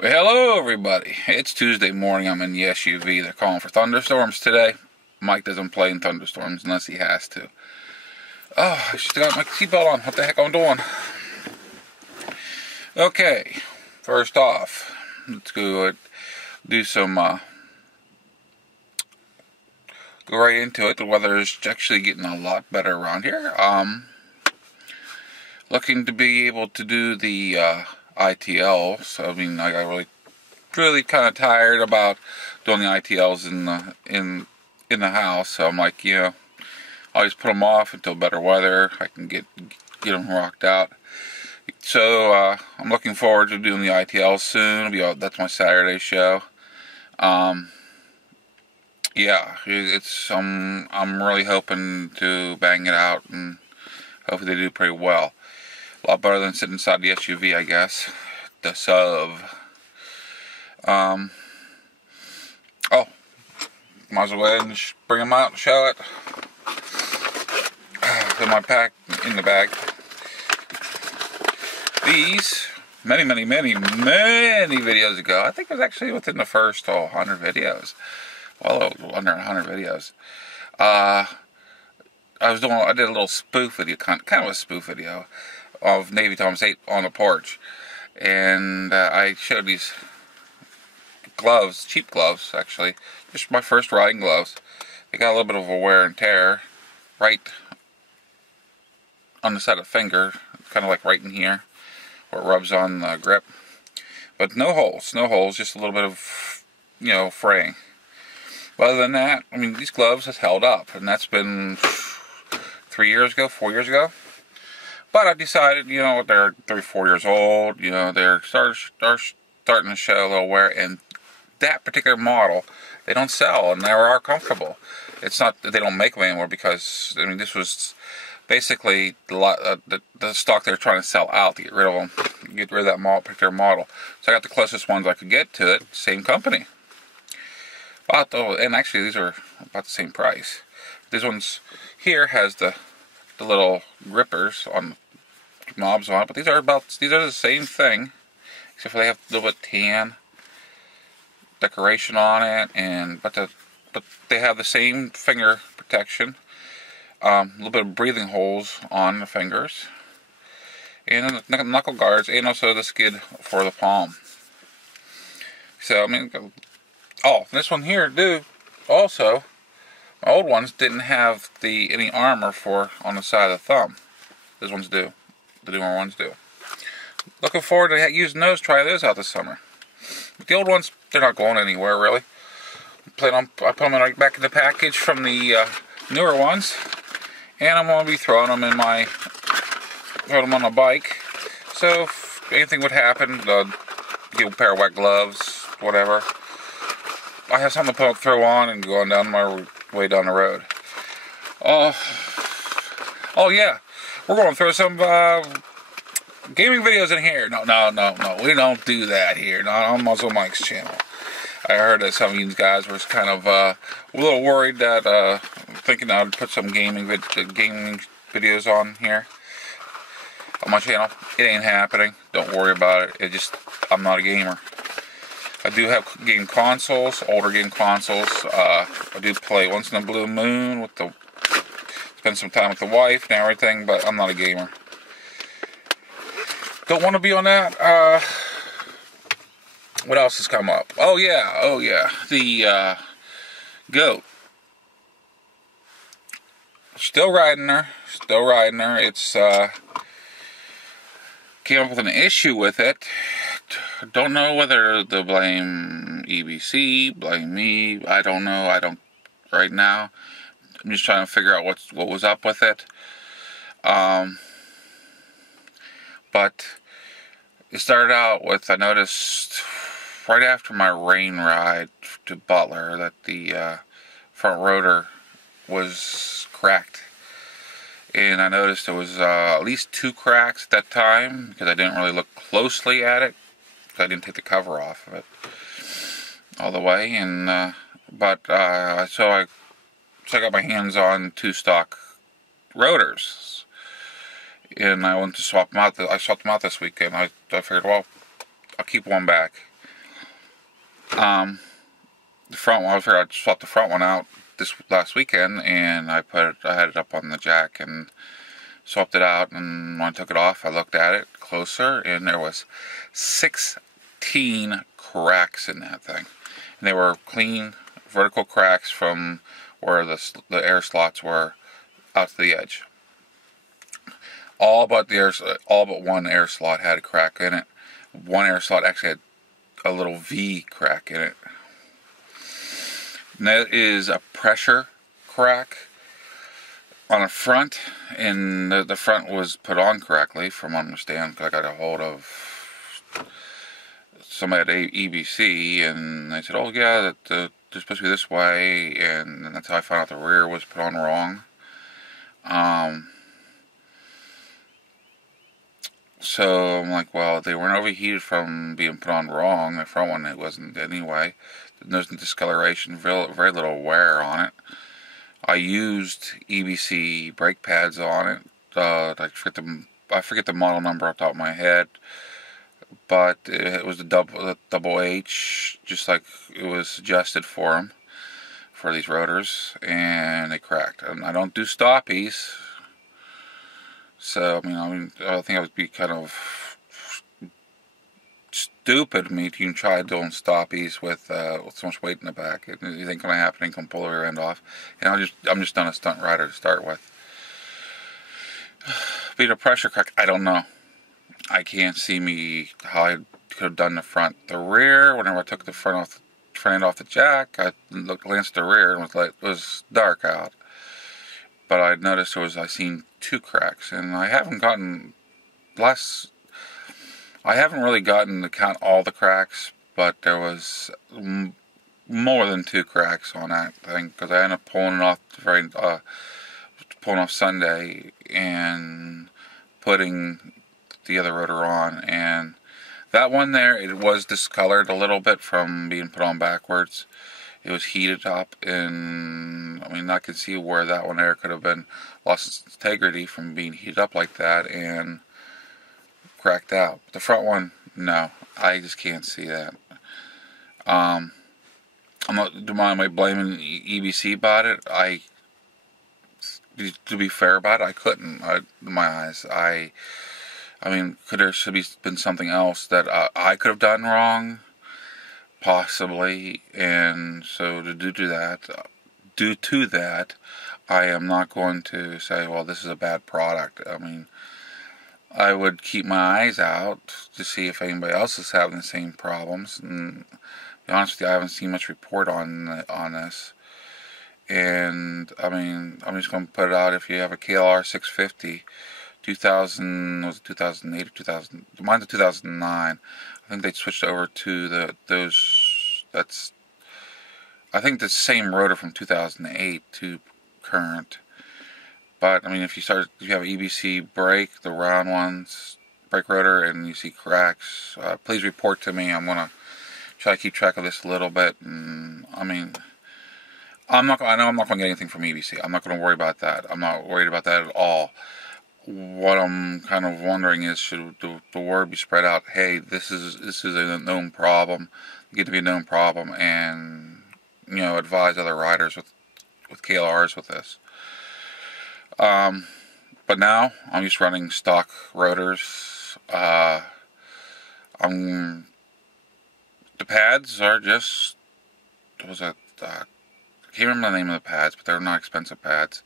Well, hello everybody. It's Tuesday morning. I'm in the SUV. They're calling for thunderstorms today. Mike doesn't play in thunderstorms unless he has to. Oh, I should have got my seatbelt on. What the heck am I doing? Okay, first off, let's go do some, go right into it. The weather is actually getting a lot better around here. Looking to be able to do the ITL. So I mean, I got really kind of tired about doing the ITLs in the house. So I'm like, I'll just put them off until better weather. I can get them rocked out. So I'm looking forward to doing the ITLs soon. That's my Saturday show. Yeah, I'm really hoping to bang it out, and hopefully they do pretty well. A lot better than sitting inside the SUV, I guess. The SUV. Oh, might as well go ahead and bring them out and show it. In my pack, in the bag. These, many videos ago, I think it was actually within the first 100 videos. Well, under 100 videos. I did a little spoof video, kind of a spoof video, of Navy Thomas 8 on the porch. And I showed these gloves, cheap gloves actually, just my first riding gloves. They got a little bit of a wear and tear right on the side of the finger, kind of like right in here where it rubs on the grip, but no holes, just a little bit of fraying. But other than that, I mean, these gloves have held up, and that's been 4 years ago. But I decided, they're 3-4 years old, they're starting to show a little wear, and that particular model, they don't sell, and they are comfortable. It's not that they don't make them anymore, because, I mean, this was basically the stock they were trying to sell out to get rid of them, get rid of that particular model. So I got the closest ones I could get to it, same company. And actually, these are about the same price. This one's here has the little grippers on knobs on it, but these are the same thing, except for they have a little bit tan decoration on it, but they have the same finger protection, a little bit of breathing holes on the fingers, and the knuckle guards, and also the skid for the palm. So I mean, this one here also. My old ones didn't have any armor on the side of the thumb. These ones do. The newer ones do. Looking forward to using those. Try those out this summer. But the old ones, they're not going anywhere really. I put them right back in the package from the newer ones, and I'm going to be throwing them on a bike. So if anything would happen, get a pair of wet gloves, whatever. I have something to throw on and go on down my way down the road. Oh yeah, we're going to throw some gaming videos in here. No, we don't do that here. Not on MuzzleMike's channel. I heard that some of you guys were kind of a little worried that thinking I would put some gaming videos on here on my channel. It ain't happening. Don't worry about it. I'm not a gamer. I do have game consoles, older game consoles. I do play once in a blue moon spend some time with the wife and everything, but I'm not a gamer. Don't want to be on that. What else has come up? Oh yeah, the goat. Still riding her. It's came up with an issue with it. Don't know whether to blame EBC, blame me. I don't know. Right now. I'm just trying to figure out what was up with it. But it started out with, I noticed right after my rain ride to Butler that the front rotor was cracked. And I noticed there was at least 2 cracks at that time, because I didn't really look closely at it. I didn't take the cover off of it all the way, and so I got my hands on 2 stock rotors, and I went to swap them out. I swapped them out this weekend. I figured, well, I'll keep one back. The front one, I figured I'd swap the front one out this last weekend, and I had it up on the jack and swapped it out. And when I took it off, I looked at it closer, and there was 16 cracks in that thing, and they were clean vertical cracks from where the air slots were out to the edge. All but one air slot had a crack in it. One air slot actually had a little V crack in it. And that is a pressure crack on the front, and the front was put on correctly from what I understand, because I got a hold of somebody at EBC, and they said, oh yeah, they're supposed to be this way, and that's how I found out the rear was put on wrong. So I'm like, well, they weren't overheated from being put on wrong. The front one, it wasn't anyway. There's no discoloration, very little wear on it. I used EBC brake pads on it. I forget the model number off the top of my head, but it was the double H, just like it was suggested for them, for these rotors, and they cracked. And I don't do stoppies. So, I think it would be kind of stupid of me to even try doing stoppies with so much weight in the back. It ain't going to happen. Ain't going to pull the rear end off. And I'm just not a stunt rider to start with. Being a pressure crack, I don't know. I can't see how I could have done the front. The rear, whenever I took the front end off the jack, I glanced at the rear and it was dark out. But I noticed I seen 2 cracks, and I haven't really gotten to count all the cracks, but there was more than 2 cracks on that thing, because I ended up pulling off Sunday and putting the other rotor on, and that one there, it was discolored a little bit from being put on backwards. It was heated up, and I could see where that one there could have been lost its integrity from being heated up like that and cracked out. But the front one, no, I just can't see that. I'm not blaming EBC about it. To be fair about it, I couldn't. In my eyes, could there should have been something else that I could have done wrong? Possibly, and so due to that, I am not going to say, well, this is a bad product. I would keep my eyes out to see if anybody else is having the same problems. And to be honest with you, I haven't seen much report on this. And I'm just going to put it out. If you have a KLR 650, 2008 or 2000? Mine's a 2009. I think they switched over to I think the same rotor from 2008 to current. But if you have EBC brake, the round ones, brake rotor, and you see cracks, please report to me. I'm gonna try to keep track of this a little bit. And I know I'm not gonna get anything from EBC. I'm not gonna worry about that. I'm not worried about that at all. What I'm kind of wondering is, should the word be spread out? Hey, this is a known problem, get to be a known problem, and advise other riders with KLRs with this. But now I'm just running stock rotors. The pads are just I can't remember the name of the pads, but they're not expensive pads.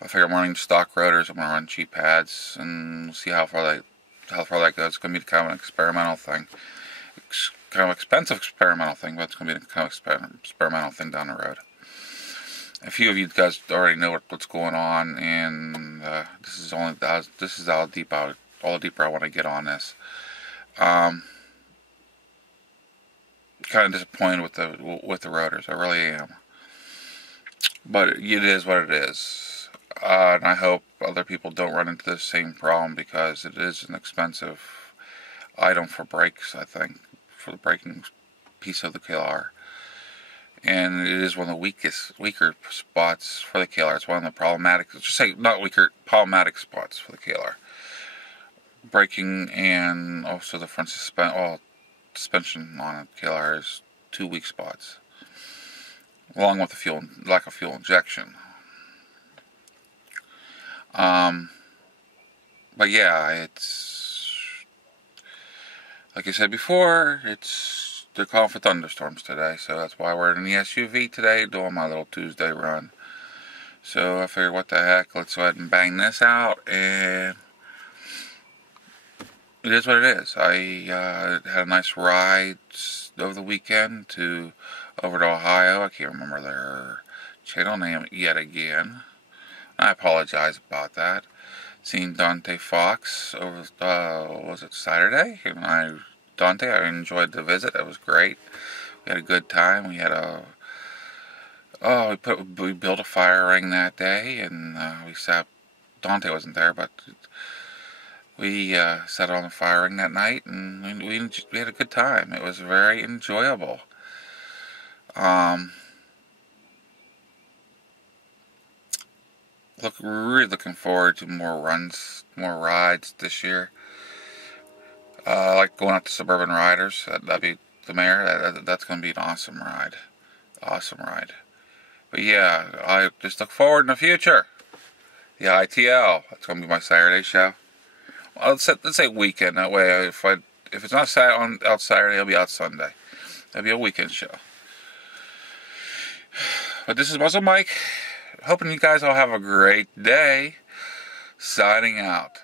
I figure I'm running stock rotors. I'm gonna run cheap pads, and we'll see how far that goes. It's gonna be kind of an experimental thing. It's kind of expensive experimental thing, but it's gonna be a kind of experimental thing down the road. A few of you guys already know what's going on, and this is all deeper I want to get on this. Kind of disappointed with the rotors. I really am. But it is what it is. And I hope other people don't run into the same problem, because it is an expensive item for brakes, I think, for the braking piece of the KLR. And it is one of the weaker spots for the KLR. It's one of the problematic spots for the KLR. Braking, and also the front suspension on a KLR is 2 weak spots, along with the lack of fuel injection. But yeah, it's like I said before, they're calling for thunderstorms today, so that's why we're in the SUV today doing my little Tuesday run. So I figured, what the heck, let's go ahead and bang this out, and it is what it is. I had a nice ride over the weekend over to Ohio. I can't remember their channel name yet again. I apologize about that. Seen Dante Fox over, was it Saturday? And I enjoyed the visit. It was great. We had a good time. We had we built a fire ring that day, and we sat. Dante wasn't there, but we sat on the fire ring that night, and we had a good time. It was very enjoyable. Really looking forward to more runs, more rides this year. I like going out to Suburban Riders. That'd be the mayor. That's going to be an awesome ride. Awesome ride. But yeah, I just look forward in the future. The ITL. That's going to be my Saturday show. Well, let's say weekend. That way, if it's not out Saturday, it'll be out Sunday. It'll be a weekend show. But this is MuzzleMike. Hoping you guys all have a great day. Signing out.